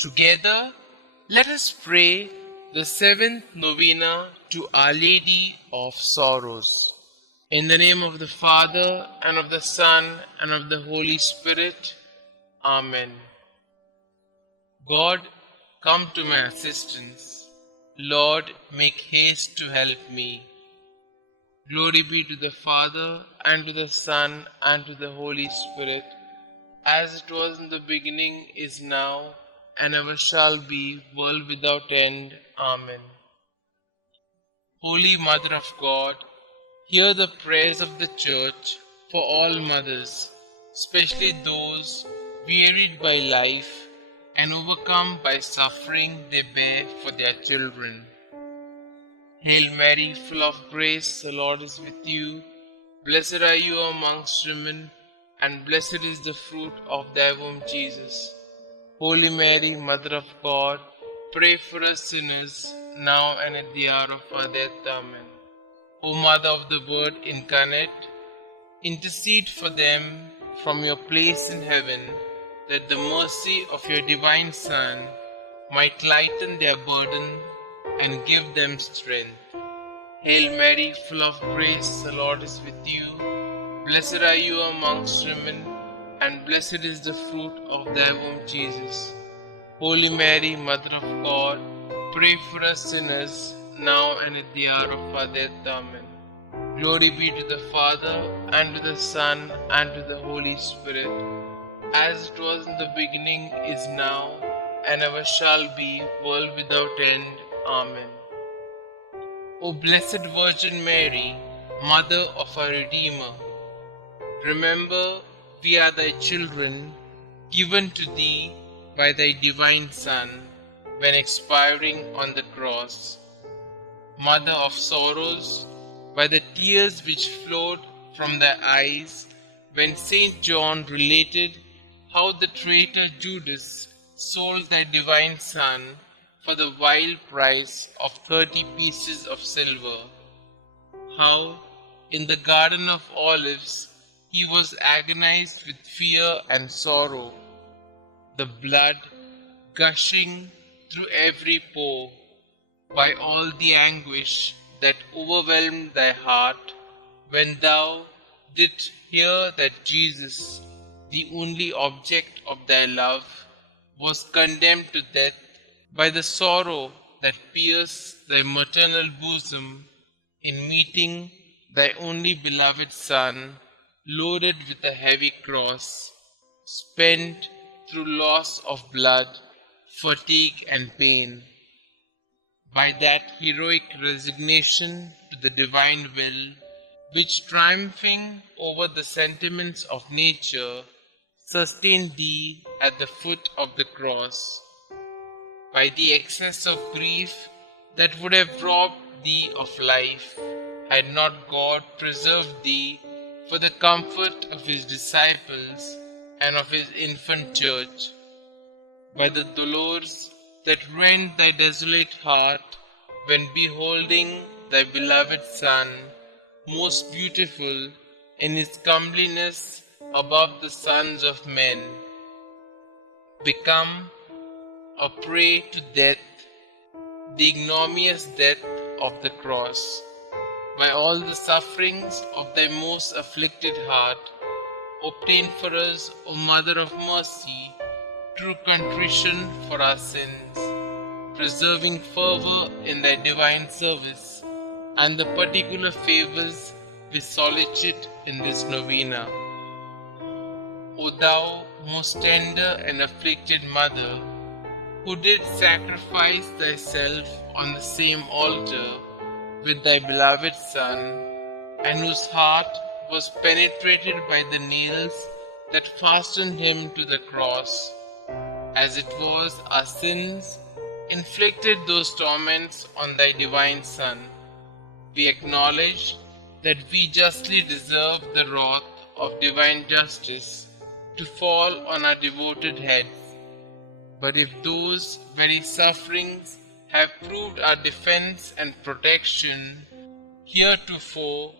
Together, let us pray the seventh novena to Our Lady of Sorrows. In the name of the Father, and of the Son, and of the Holy Spirit. Amen. God, come to my assistance. Lord, make haste to help me. Glory be to the Father, and to the Son, and to the Holy Spirit, as it was in the beginning, is now, and ever shall be, world without end. Amen. Holy Mother of God, hear the prayers of the Church for all mothers, especially those wearied by life and overcome by suffering they bear for their children. Hail Mary, full of grace, the Lord is with you. Blessed are you amongst women, and blessed is the fruit of thy womb, Jesus. Holy Mary, Mother of God, pray for us sinners, now and at the hour of our death. Amen. O Mother of the Word incarnate, intercede for them from your place in heaven, that the mercy of your divine Son might lighten their burden and give them strength. Hail Mary, full of grace, the Lord is with you. Blessed are you amongst women, and blessed is the fruit of thy womb, Jesus. Holy Mary, Mother of God, pray for us sinners, now and at the hour of our death. Amen. Glory be to the Father, and to the Son, and to the Holy Spirit, as it was in the beginning, is now, and ever shall be, world without end. Amen. O Blessed Virgin Mary, Mother of our Redeemer, remember we are thy children, given to thee by thy divine Son, when expiring on the cross. Mother of sorrows, by the tears which flowed from thy eyes, when St. John related how the traitor Judas sold thy divine Son for the vile price of 30 pieces of silver, how in the Garden of Olives he was agonized with fear and sorrow, the blood gushing through every pore, by all the anguish that overwhelmed thy heart, when thou didst hear that Jesus, the only object of thy love, was condemned to death, by the sorrow that pierced thy maternal bosom in meeting thy only beloved Son, loaded with a heavy cross, spent through loss of blood, fatigue, and pain. By that heroic resignation to the divine will, which triumphing over the sentiments of nature, sustained thee at the foot of the cross. By the excess of grief that would have robbed thee of life, had not God preserved thee for the comfort of his disciples and of his infant church. By the dolors that rent thy desolate heart, when beholding thy beloved Son, most beautiful in his comeliness above the sons of men, become a prey to death, the ignominious death of the cross. By all the sufferings of thy most afflicted heart, obtain for us, O Mother of Mercy, true contrition for our sins, preserving fervor in thy divine service, and the particular favors we solicit in this novena. O thou most tender and afflicted Mother, who did sacrifice thyself on the same altar with thy beloved Son, and whose heart was penetrated by the nails that fastened him to the cross, as it was our sins inflicted those torments on thy divine Son, we acknowledge that we justly deserve the wrath of divine justice to fall on our devoted heads. But if those very sufferings have proved our defense and protection heretofore,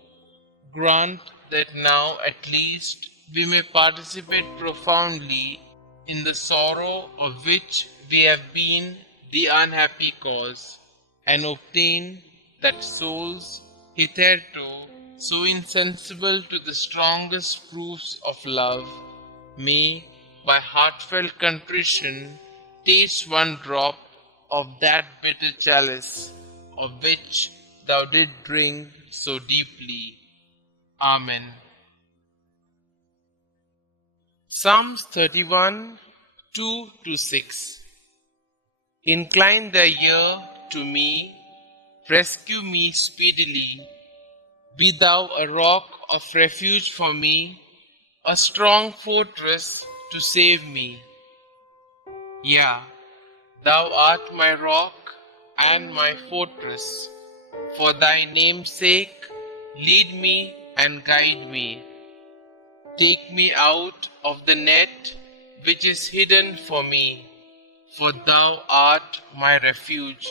grant that now at least we may participate profoundly in the sorrow of which we have been the unhappy cause, and obtain that souls hitherto so insensible to the strongest proofs of love may, by heartfelt contrition, taste one drop of that bitter chalice of which thou didst drink so deeply. Amen. Psalms 31, 2 to 6. Incline thy ear to me, rescue me speedily. Be thou a rock of refuge for me, a strong fortress to save me. Yea, thou art my rock and my fortress. For thy name's sake, lead me and guide me. Take me out of the net which is hidden for me, for thou art my refuge.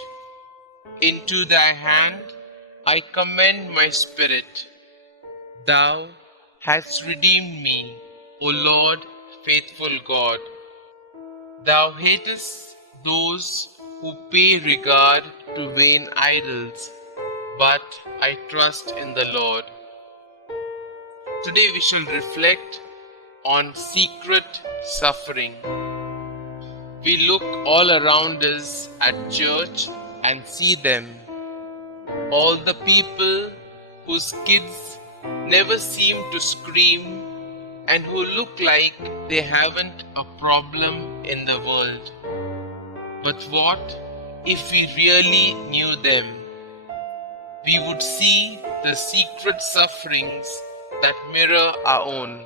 Into thy hand I commend my spirit. Thou hast redeemed me, O Lord, faithful God. Thou hatest those who pay regard to vain idols, but I trust in the Lord. Today we shall reflect on secret suffering. We look all around us at church and see them. All the people whose kids never seem to scream and who look like they haven't a problem in the world. But what if we really knew them? We would see the secret sufferings that mirror our own.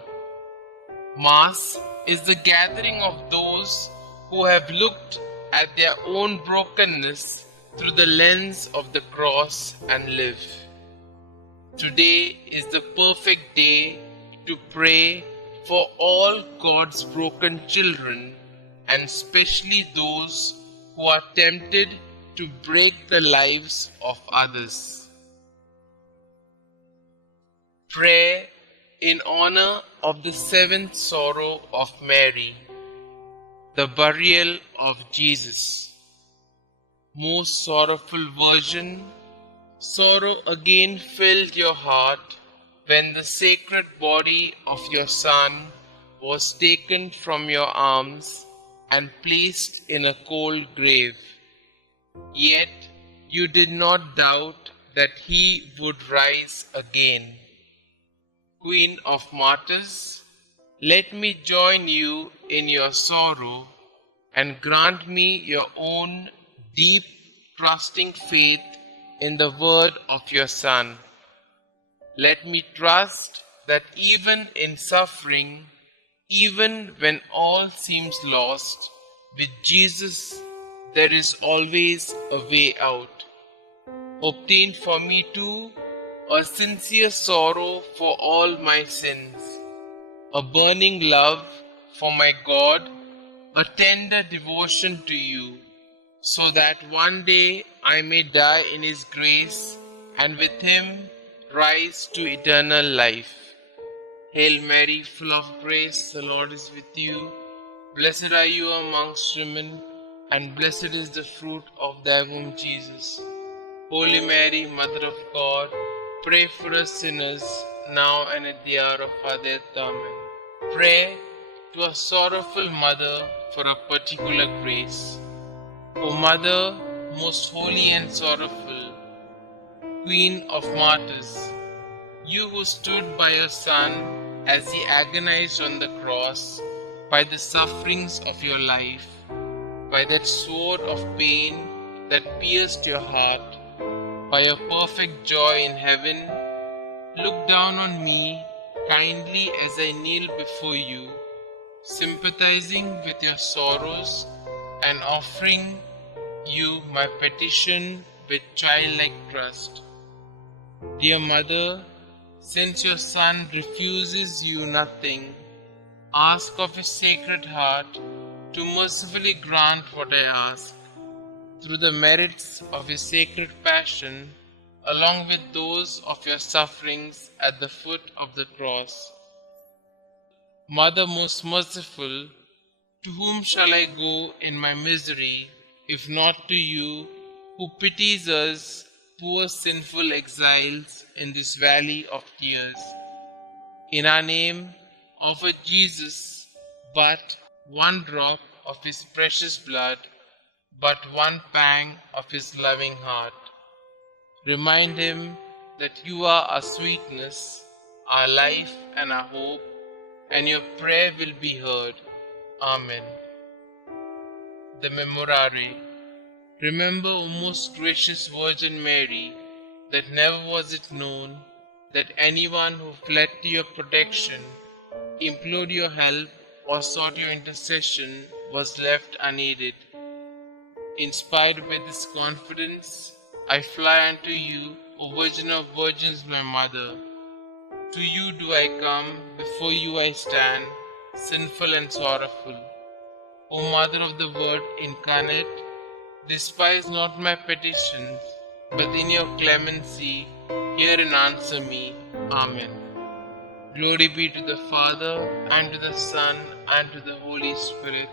Mass is the gathering of those who have looked at their own brokenness through the lens of the cross and live. Today is the perfect day to pray for all God's broken children, and especially those who are tempted to break the lives of others. Prayer in honor of the seventh sorrow of Mary, the burial of Jesus. Most sorrowful Virgin, sorrow again filled your heart when the sacred body of your Son was taken from your arms and placed in a cold grave. Yet you did not doubt that he would rise again. Queen of Martyrs, let me join you in your sorrow and grant me your own deep, trusting faith in the word of your Son. Let me trust that even in suffering, even when all seems lost, with Jesus there is always a way out. Obtain for me too a sincere sorrow for all my sins, a burning love for my God, a tender devotion to you, so that one day I may die in His grace and with Him rise to eternal life. Hail Mary, full of grace, the Lord is with you. Blessed are you amongst women, and blessed is the fruit of thy womb, Jesus. Holy Mary, Mother of God, pray for us sinners, now and at the hour of our death. Amen. Pray to a sorrowful mother for a particular grace. O Mother, most holy and sorrowful, Queen of Martyrs, you who stood by your Son as he agonized on the cross, by the sufferings of your life, by that sword of pain that pierced your heart, by your perfect joy in heaven, look down on me kindly as I kneel before you, sympathizing with your sorrows and offering you my petition with childlike trust. Dear Mother, since your Son refuses you nothing, ask of his sacred heart to mercifully grant what I ask. Through the merits of his sacred passion, along with those of your sufferings at the foot of the cross. Mother most merciful, To whom shall I go in my misery, if not to you, who pities us, poor sinful exiles in this valley of tears? In our name, offer Jesus but one drop of his precious blood, but one pang of his loving heart. Remind him that you are our sweetness, our life and our hope, and your prayer will be heard. Amen. The Memorare. Remember, O most gracious Virgin Mary, that never was it known that anyone who fled to your protection, implored your help, or sought your intercession was left unaided. Inspired by this confidence, I fly unto you, O Virgin of Virgins, my Mother. To you do I come, before you I stand, sinful and sorrowful. O Mother of the Word incarnate, despise not my petitions, but in your clemency hear and answer me. Amen. Glory be to the Father, and to the Son, and to the Holy Spirit,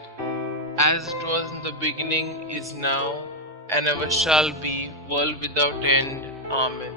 as it was in the beginning, is now, and ever shall be, world without end. Amen.